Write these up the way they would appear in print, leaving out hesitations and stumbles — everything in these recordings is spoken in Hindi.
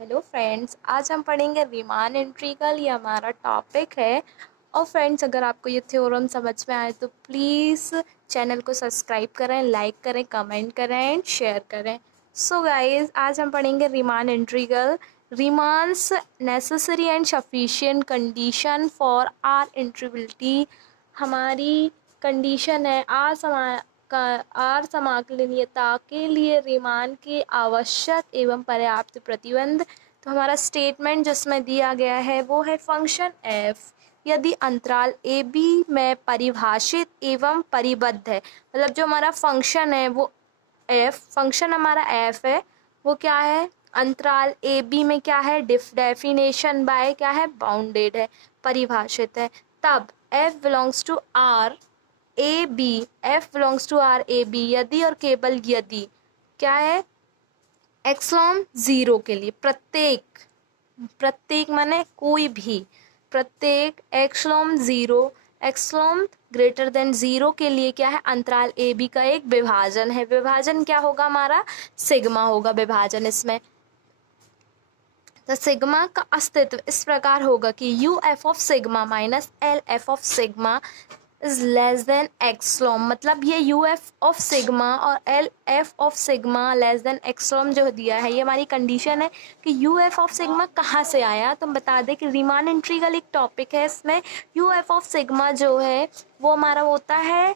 हेलो फ्रेंड्स, आज हम पढ़ेंगे रीमान इंटीग्रल। ये हमारा टॉपिक है। और फ्रेंड्स, अगर आपको ये थ्योरम समझ में आए तो प्लीज़ चैनल को सब्सक्राइब करें, लाइक करें, कमेंट करें एंड शेयर करें। सो गाइस, आज हम पढ़ेंगे Riemann integral. Riemann's necessary and sufficient condition for R integrability. हमारी कंडीशन है आर समाकलनीयता के लिए रीमान के आवश्यक एवं पर्याप्त प्रतिबंध। तो हमारा स्टेटमेंट जिसमें दिया गया है वो है फंक्शन एफ यदि अंतराल ए बी में परिभाषित एवं परिबद्ध है। मतलब जो हमारा फंक्शन है वो फंक्शन हमारा एफ है, वो क्या है, अंतराल ए बी में क्या है, डेफिनेशन बाय क्या है, बाउंडेड है, परिभाषित है। तब F belongs to R A B, F belongs to R A B यदि और केवल यदि क्या है, एक्सलॉम ज़ीरो के लिए, प्रत्येक माने कोई भी, प्रत्येक एक्सलॉम ज़ीरो, एक्सलॉम ग्रेटर देन ज़ीरो के लिए क्या है, अंतराल ए बी का एक विभाजन है। विभाजन क्या होगा, हमारा सिग्मा होगा विभाजन इसमें। तो सिग्मा का अस्तित्व इस प्रकार होगा कि U F of sigma minus L F of sigma is less than epsilon. मतलब ये यू एफ ऑफ सिग्मा और L F of sigma less than epsilon जो दिया है, ये हमारी कंडीशन है कि यू एफ ऑफ सिग्मा कहाँ से आया। तो हम बता दें कि रीमान इंटीग्रल एक टॉपिक है, इसमें यू एफ ऑफ सिग्मा जो है वो हमारा होता है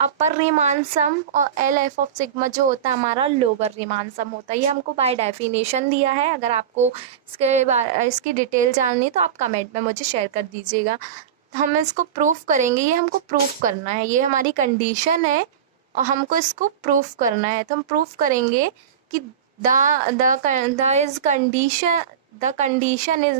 अपर रीमान सम, और एल एफ ऑफ सिग्मा जो होता है हमारा लोअर रीमान सम होता है। ये हमको बाय डेफिनेशन दिया है। अगर आपको इसकी डिटेल जाननी तो आप कमेंट में मुझे शेयर कर दीजिएगा। हम इसको प्रूफ करेंगे, ये हमको प्रूफ करना है, ये हमारी कंडीशन है और हमको इसको प्रूफ करना है। तो हम प्रूफ करेंगे कि द कंडीशन इज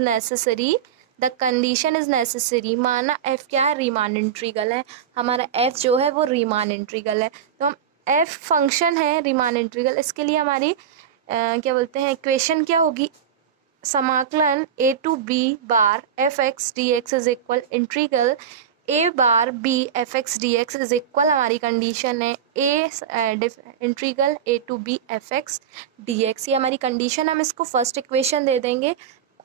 नेसेसरी। माना एफ क्या है, रीमान इंटीग्रल है, हमारा एफ जो है वो रीमान इंटीग्रल है। तो हम एफ फंक्शन है रीमान इंटीग्रल, इसके लिए हमारी क्या बोलते हैं, इक्वेशन क्या होगी, समाकलन A to B bar F x D x is equal integral A bar B F x D x is equal, हमारी कंडीशन है integral A to B F x D x. ये हमारी कंडीशन, हम इसको फर्स्ट इक्वेशन दे देंगे।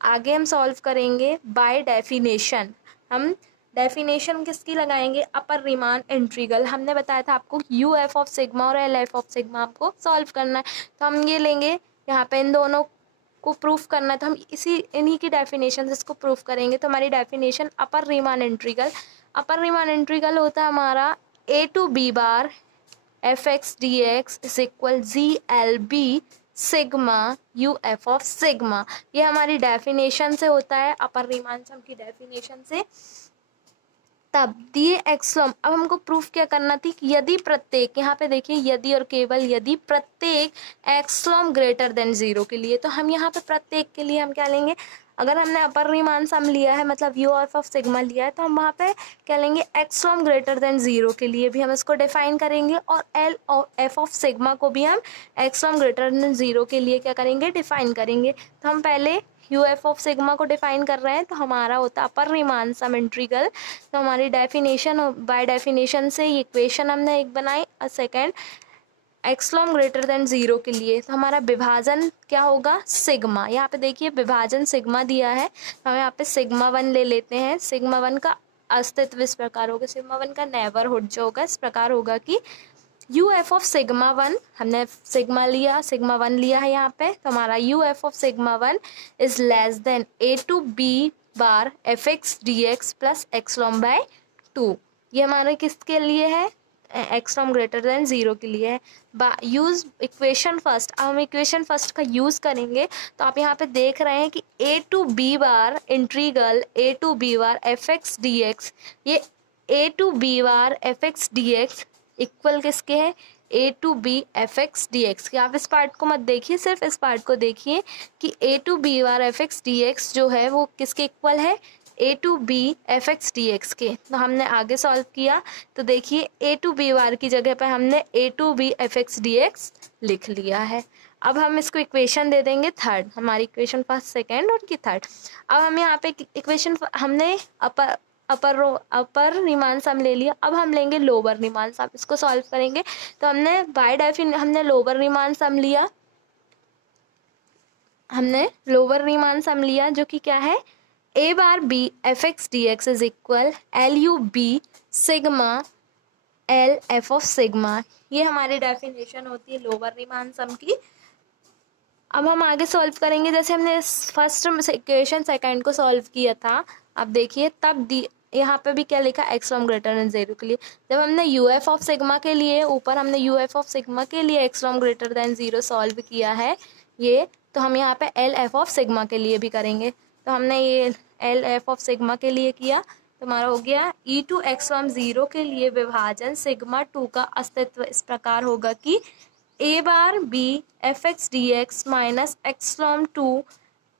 आगे हम सॉल्व करेंगे बाय डेफिनेशन। हम डेफिनेशन किसकी लगाएंगे, अपर रीमान इंटीग्रल। हमने बताया था आपको यू एफ ऑफ सिग्मा और एल एफ ऑफ सिग्मा आपको सॉल्व करना है। तो हम ये लेंगे, यहाँ पे इन दोनों को प्रूफ करना है, तो हम इन्हीं की डेफिनेशन से इसको प्रूफ करेंगे। तो हमारी डेफिनेशन अपर रीमान इंटीग्रल होता है हमारा A to B bar F x D x is equal G L B sigma U F of sigma. ये हमारी डेफिनेशन से होता है, अपर रीमान सम की डेफिनेशन से। तब दिए एक्सलॉम, अब हमको प्रूफ क्या करना थी कि यदि प्रत्येक, यहाँ पे देखिए यदि और केवल यदि प्रत्येक एक्सलॉम ग्रेटर देन ज़ीरो के लिए। तो हम यहाँ पे प्रत्येक के लिए हम क्या लेंगे, अगर हमने अपर रीमान सम लिया है मतलब यू एफ ऑफ सिग्मा लिया है, तो हम वहाँ पे क्या लेंगे, एक्सलॉम ग्रेटर देन ज़ीरो के लिए भी हम इसको डिफाइन करेंगे, और एल एफ ऑफ सिग्मा को भी हम एक्सलॉम ग्रेटर देन ज़ीरो के लिए क्या करेंगे, डिफाइन करेंगे। तो हम पहले यू एफ ऑफ सिग्मा को डिफाइन कर रहे हैं, तो हमारा होता है अपर रीमान सम इंटीग्रल। तो हमारी डेफिनेशन, बाय डेफिनेशन से ये इक्वेशन हमने एक बनाई, और सेकेंड एक्सलॉम ग्रेटर देन ज़ीरो के लिए तो हमारा विभाजन क्या होगा, सिग्मा। यहाँ पे देखिए विभाजन सिग्मा दिया है, तो हम यहाँ पे सिग्मा वन ले लेते हैं। सिग्मा वन का अस्तित्व इस प्रकार होगा, सिग्मा वन का नेबरहुड जो होगा इस प्रकार होगा कि U F of sigma one, हमने सिग्मा वन लिया है यहाँ पे, तो हमारा U F of sigma one is less than A to B bar F x D x plus epsilon by two. ये हमारे किसके लिए है, एक्सलॉम ग्रेटर देन ज़ीरो के लिए है। यूज इक्वेशन फर्स्ट, अब हम इक्वेशन फर्स्ट का यूज़ करेंगे। तो आप यहाँ पे देख रहे हैं कि A to B bar integral A to B bar F x D x, ये A to B bar F x D x equal किसके है, ए to B F x D x के। आप इस पार्ट को मत देखिए, सिर्फ इस पार्ट को देखिए कि A to B bar F x D X जो है वो किसके इक्वल है, ए to B F x D x के। तो हमने आगे सॉल्व किया, तो देखिए ए टू बी बार की जगह पर हमने A to B F x D X लिख लिया है। अब हम इसको इक्वेशन दे देंगे थर्ड, हमारी इक्वेशन फर्स्ट सेकेंड और की थर्ड। अब हम यहाँ पे इक्वेशन हमने अपर रीमान सम ले लिया, अब हम लेंगे लोअर रीमान सम, इसको सॉल्व करेंगे। तो हमने लोअर रीमान सम लिया, हमने लोअर रीमान सम लिया जो कि क्या है, A bar B F x D x is equal L U B sigma L F of sigma. ये हमारी डेफिनेशन होती है लोअर रीमान सम की। अब हम आगे सॉल्व करेंगे, जैसे हमने फर्स्ट इक्वेशन सेकंड को सॉल्व किया था। अब देखिए तब दी यहाँ पे भी क्या लिखा, x from greater than zero के लिए। जब हमने यू एफ ऑफ सिग्मा के लिए, ऊपर हमने यू एफ ऑफ सिग्मा के लिए x from greater than zero solve किया है ये, तो हम यहाँ पे एल एफ ऑफ सिग्मा के लिए भी करेंगे। तो हमने ये एल एफ ऑफ सिग्मा के लिए किया, तो हमारा हो गया ई टू एक्स फ्रॉम जीरो के लिए विभाजन सिग्मा टू का अस्तित्व इस प्रकार होगा कि a bar B F x D x minus x from two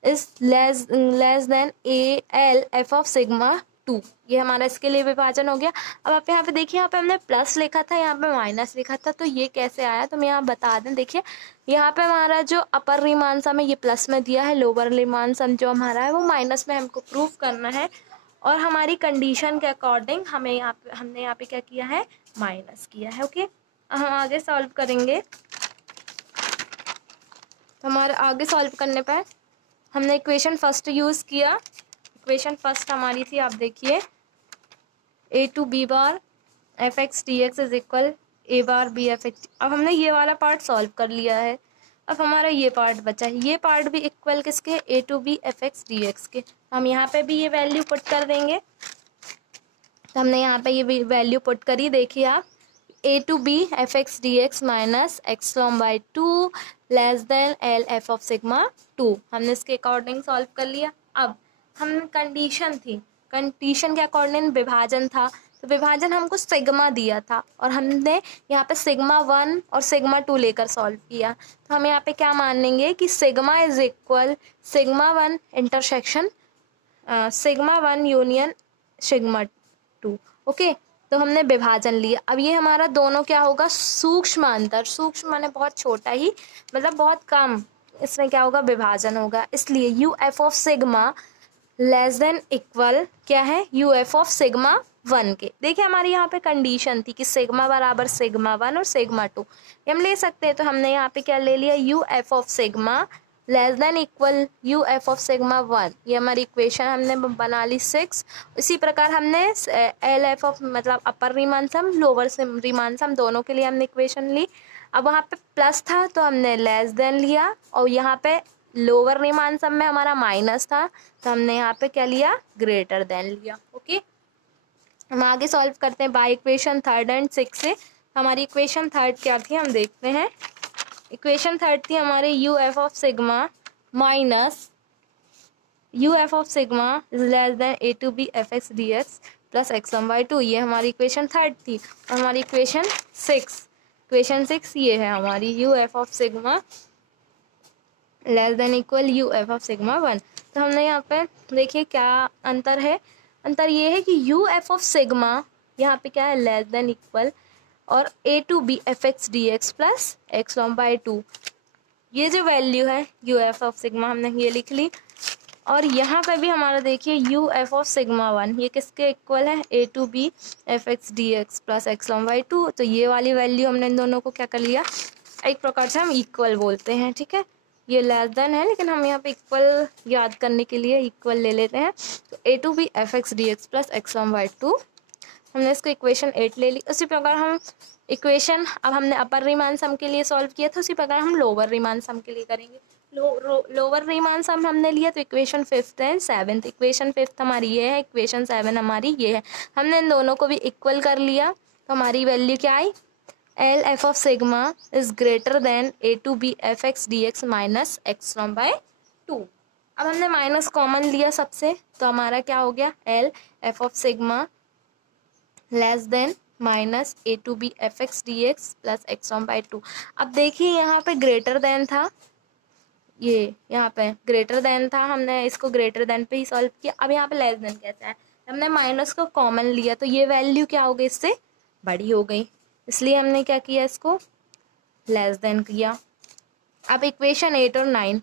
is less than a L F of sigma two. ये हमारा इसके लिए विभाजन हो गया। अब आप यहाँ पे देखिए, यहाँ पे हमने प्लस लिखा था, यहाँ पे माइनस लिखा था, तो ये कैसे आया तो मैं यहाँ बता दें। देखिए यहाँ पे हमारा जो अपर रीमान सम है ये प्लस में दिया है, लोअर रीमान सम जो हमारा है वो माइनस में हमको प्रूव करना है, और हमारी कंडीशन के अकॉर्डिंग हमने यहाँ पे क्या किया है, माइनस किया है। ओके, हम आगे सॉल्व करेंगे। तो हमारे आगे सॉल्व करने पर हमने इक्वेशन फर्स्ट यूज़ किया। इक्वेशन फर्स्ट हमारी थी, आप देखिए a to B bar F x D x is equal a bar B F x. अब हमने ये वाला पार्ट सॉल्व कर लिया है। अब हमारा ये पार्ट बचा है, ये पार्ट भी इक्वल किसके, a to B F x D x के। हम यहाँ पे भी ये वैल्यू पुट कर देंगे। तो हमने यहाँ पे ये वैल्यू पुट करी, देखिए आप a to B F x D x minus x from by two less than L F of sigma two. हमने इसके अकॉर्डिंग सॉल्व कर लिया। अब हम कंडीशन थी, कंडीशन के अकॉर्डिंग विभाजन था, तो विभाजन हमको सिग्मा दिया था और हमने यहाँ पे सिग्मा वन और सिग्मा टू लेकर सॉल्व किया। तो हम यहाँ पे क्या मान लेंगे कि sigma is equal sigma one intersection sigma one union sigma two. Okay, तो हमने विभाजन लिया। अब ये हमारा दोनों क्या होगा, सूक्ष्म अंतर, सूक्ष्म माने बहुत छोटा ही, मतलब बहुत कम, इसमें क्या होगा, विभाजन होगा। इसलिए U F of sigma less than equal क्या है, U F of sigma one के। देखिए हमारी यहाँ पे कंडीशन थी कि सिग्मा बराबर सिग्मा वन और सिग्मा टू ये हम ले सकते हैं। तो हमने यहाँ पे क्या ले लिया, U F of sigma less than equal U F of sigma one. ये हमारी इक्वेशन हमने बना ली 6। इसी प्रकार हमने एल एफ ऑफ मतलब अपर Riemann some lower Riemann sum दोनों के लिए हमने इक्वेशन ली। अब वहाँ पे प्लस था तो हमने लेस देन लिया, और यहाँ पे लोअर रीमान सम में हमारा माइनस था तो हमने यहाँ पे क्या लिया, ग्रेटर देन लिया। ओके, हम आगे सॉल्व करते हैं बाय इक्वेशन थर्ड एंड 6 से। हमारी इक्वेशन थर्ड क्या थी हम देखते हैं। इक्वेशन थर्ड थी हमारे U F of sigma minus U F of sigma is less than A to B F x D x plus x one by two. ये हमारी इक्वेशन थर्ड थी। और हमारी इक्वेशन 6 ये है हमारी, U F of sigma less than equal U F of sigma one. तो हमने यहाँ पे देखिए क्या अंतर है, अंतर ये है कि यू एफ ऑफ सिग्मा यहाँ पे क्या है, लेस देन इक्वल, और a to B F x D x plus x one by two. ये जो वैल्यू है यू एफ ऑफ सिग्मा हमने ये लिख ली, और यहाँ पे भी हमारा देखिए U F of sigma one ये किसके इक्वल है, ए to B F x D x plus x one by two. तो ये वाली वैल्यू हमने इन दोनों को क्या कर लिया, एक प्रकार से हम इक्वल बोलते हैं। ठीक है, ये लेस देन है लेकिन हम यहाँ पे इक्वल याद करने के लिए इक्वल ले लेते हैं। तो a to B F x D x plus x one by two हमने इसको इक्वेशन 8 ले ली। उसी प्रकार हम इक्वेशन, अब हमने अपर रीमान सम के लिए सॉल्व किया था, उसी प्रकार हम लोअर रीमान सम के लिए करेंगे। लोअर रीमान सम हमने लिया तो equation 5th and 7th। Equation 5th हमारी ये है, इक्वेशन 7 हमारी ये है। हमने इन दोनों को भी इक्वल कर लिया तो हमारी वैल्यू क्या आई, L F of sigma is greater than A to B F x D x minus x one by two. अब हमने माइनस कॉमन लिया सबसे, तो हमारा क्या हो गया, L F of sigma less than minus A to B F x D x plus x one by two. अब देखिए यहाँ पे ग्रेटर देन था, ये यहाँ पे ग्रेटर देन था, हमने इसको ग्रेटर देन पे ही सॉल्व किया। अब यहाँ पे लेस देन कैसा है, हमने माइनस को कॉमन लिया तो ये वैल्यू क्या हो गई, इससे बड़ी हो गई, इसलिए हमने क्या किया, इसको लेस देन किया। अब इक्वेशन 8 और 9,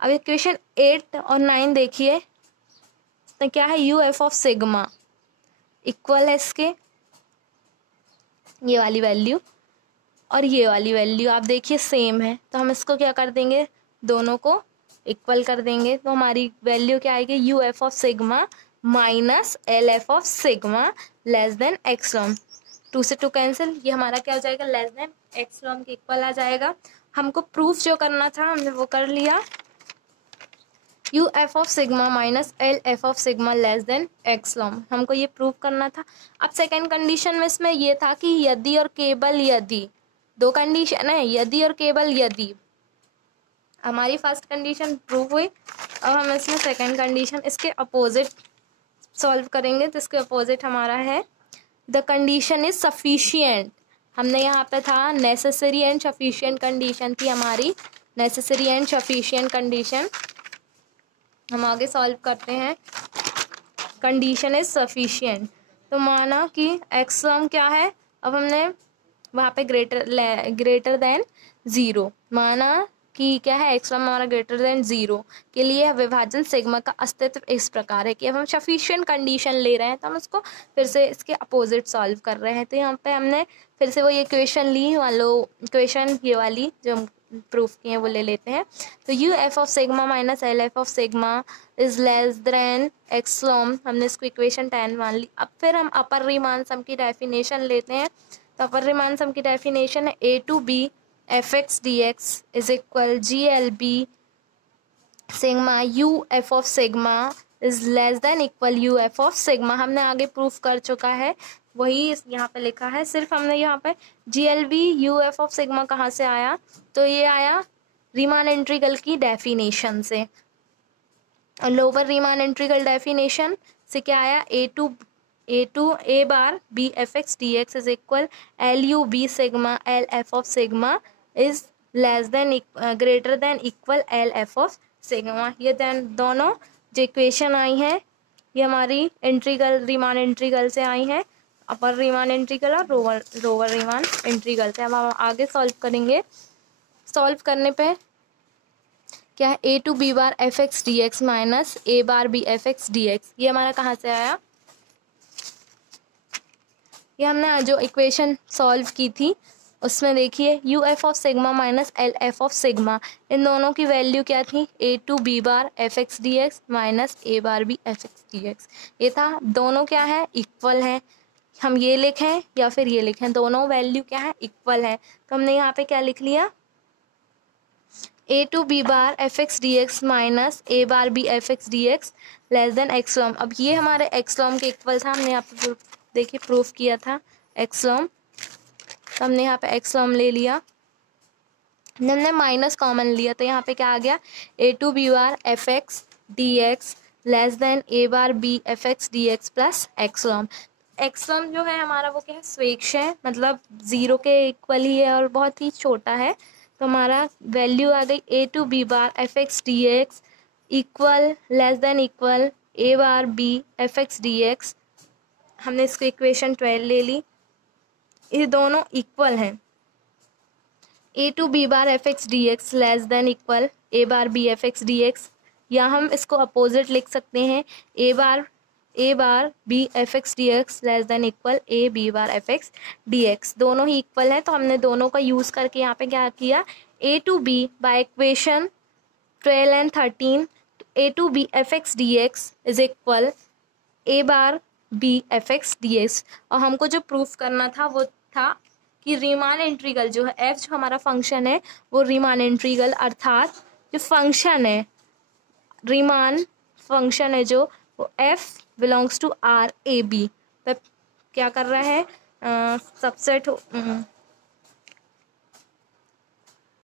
अब इक्वेशन 8 और 9 देखिए तो क्या है, U F of sigma equal है इसके ये वाली वैल्यू और ये वाली वैल्यू आप देखिए सेम है, तो हम इसको क्या कर देंगे, दोनों को इक्वल कर देंगे तो हमारी वैल्यू क्या आएगी, U F of sigma minus L F of sigma less than epsilon. 2 से 2 कैंसिल, ये हमारा क्या हो जाएगा, लेस देन एक्सलॉम के इक्वल आ जाएगा। हमको प्रूफ जो करना था हमने वो कर लिया, U F of sigma minus L F of sigma less than epsilon, हमको ये प्रूव करना था। अब सेकेंड कंडीशन में इसमें ये था कि यदि और केवल यदि, दो कंडीशन है, यदि और केवल यदि। हमारी फर्स्ट कंडीशन प्रूव हुई, अब हम इसमें सेकेंड कंडीशन इसके अपोजिट सॉल्व करेंगे। तो इसके अपोजिट हमारा है द कंडीशन इज सफिशिएंट। हमने यहाँ पे था नेसेसरी एंड सफिशिएंट कंडीशन थी हमारी, नेसेसरी एंड सफिशिएंट कंडीशन। हम आगे सॉल्व करते हैं, कंडीशन इज सफिशिएंट। तो माना कि एक्सलॉम क्या है, अब हमने वहाँ पे ग्रेटर देन 0 माना कि क्या है, एक्सलॉम हमारा ग्रेटर देन 0 के लिए विभाजन सिग्मा का अस्तित्व इस प्रकार है कि अब हम सफिशिएंट कंडीशन ले रहे हैं तो हम उसको फिर से इसके अपोजिट सॉल्व कर रहे हैं। तो यहाँ पे हमने फिर से वो ये इक्वेशन ली, वालो इक्वेशन ये वाली जो हम प्रूफ किए हैं वो ले लेते हैं। तो U F of sigma minus L F of sigma is less than epsilon, हमने इसको इक्वेशन 10 मान ली। अब फिर हम अपर रीमान सम की डेफिनेशन लेते हैं। तो अपर रीमान सम की डेफिनेशन है ए to B F x D x is equal G L B sigma U F of sigma is less than equal U F of sigma. हमने आगे प्रूफ कर चुका है, वही यहाँ पे लिखा है, सिर्फ हमने यहाँ पे G L B U F of sigma कहाँ से आया, तो ये आया रीमान इंटीग्रल की डेफिनेशन से। लोअर रीमान इंटीग्रल डेफिनेशन से क्या आया, a bar B F x D x is equal L U B sigma L F of sigma is less than greater than equal L F of sigma. ये दोनों जो इक्वेशन आई हैं ये हमारी इंटीग्रल रीमान इंटीग्रल से आई हैं, अपर रीमान इंटीग्रल और लोअर रीमान इंटीग्रल से। अब हम आगे सॉल्व करेंगे। सॉल्व करने पे क्या है, ए to B bar F x D x minus a bar B F x D x, ये हमारा कहाँ से आया, ये हमने जो इक्वेशन सॉल्व की थी उसमें देखिए U F of sigma minus L F of sigma, इन दोनों की वैल्यू क्या थी, a to B bar F x D x minus a bar B F x D x. ये था, दोनों क्या है, इक्वल है। हम ये लिखें या फिर ये लिखें, दोनों वैल्यू क्या है, इक्वल है। तो हमने यहाँ पे क्या लिख लिया, a to B bar F x D x minus a bar B F x D x less than epsilon. अब ये हमारे एक्सलॉम के इक्वल था, हमने यहाँ पे देखिए प्रूफ किया था एक्सलॉम, तो हमने यहाँ पे एक्सलॉम ले लिया, हमने माइनस कॉमन लिया तो यहाँ पे क्या आ गया, a to B bar F x D x less than a bar B F x D x plus epsilon. Epsilon जो है हमारा वो क्या है, स्वेच्छ है, मतलब 0 के इक्वल ही है और बहुत ही छोटा है। तो हमारा वैल्यू आ गई a to B bar F x D x equal less than equal a bar B F x D x. हमने इसको इक्वेशन 12 ले ली, ये दोनों इक्वल हैं। A to B bar F x D x less than equal a bar B F x D x, या हम इसको अपोजिट लिख सकते हैं, a bar B F x D x less than equal a b bar F x D x, दोनों ही इक्वल है। तो हमने दोनों का यूज़ करके यहाँ पे क्या किया, a to b by equation 12 and 13 a to B F x D x is equal a bar B F x D x. और हमको जो प्रूफ करना था वो था कि रीमान इंटीग्रल जो है, एफ जो हमारा फंक्शन है वो रीमान इंटीग्रल, अर्थात जो फंक्शन है, रीमान फंक्शन है जो, वो F belongs to R A B, तब क्या कर रहा है, सबसेट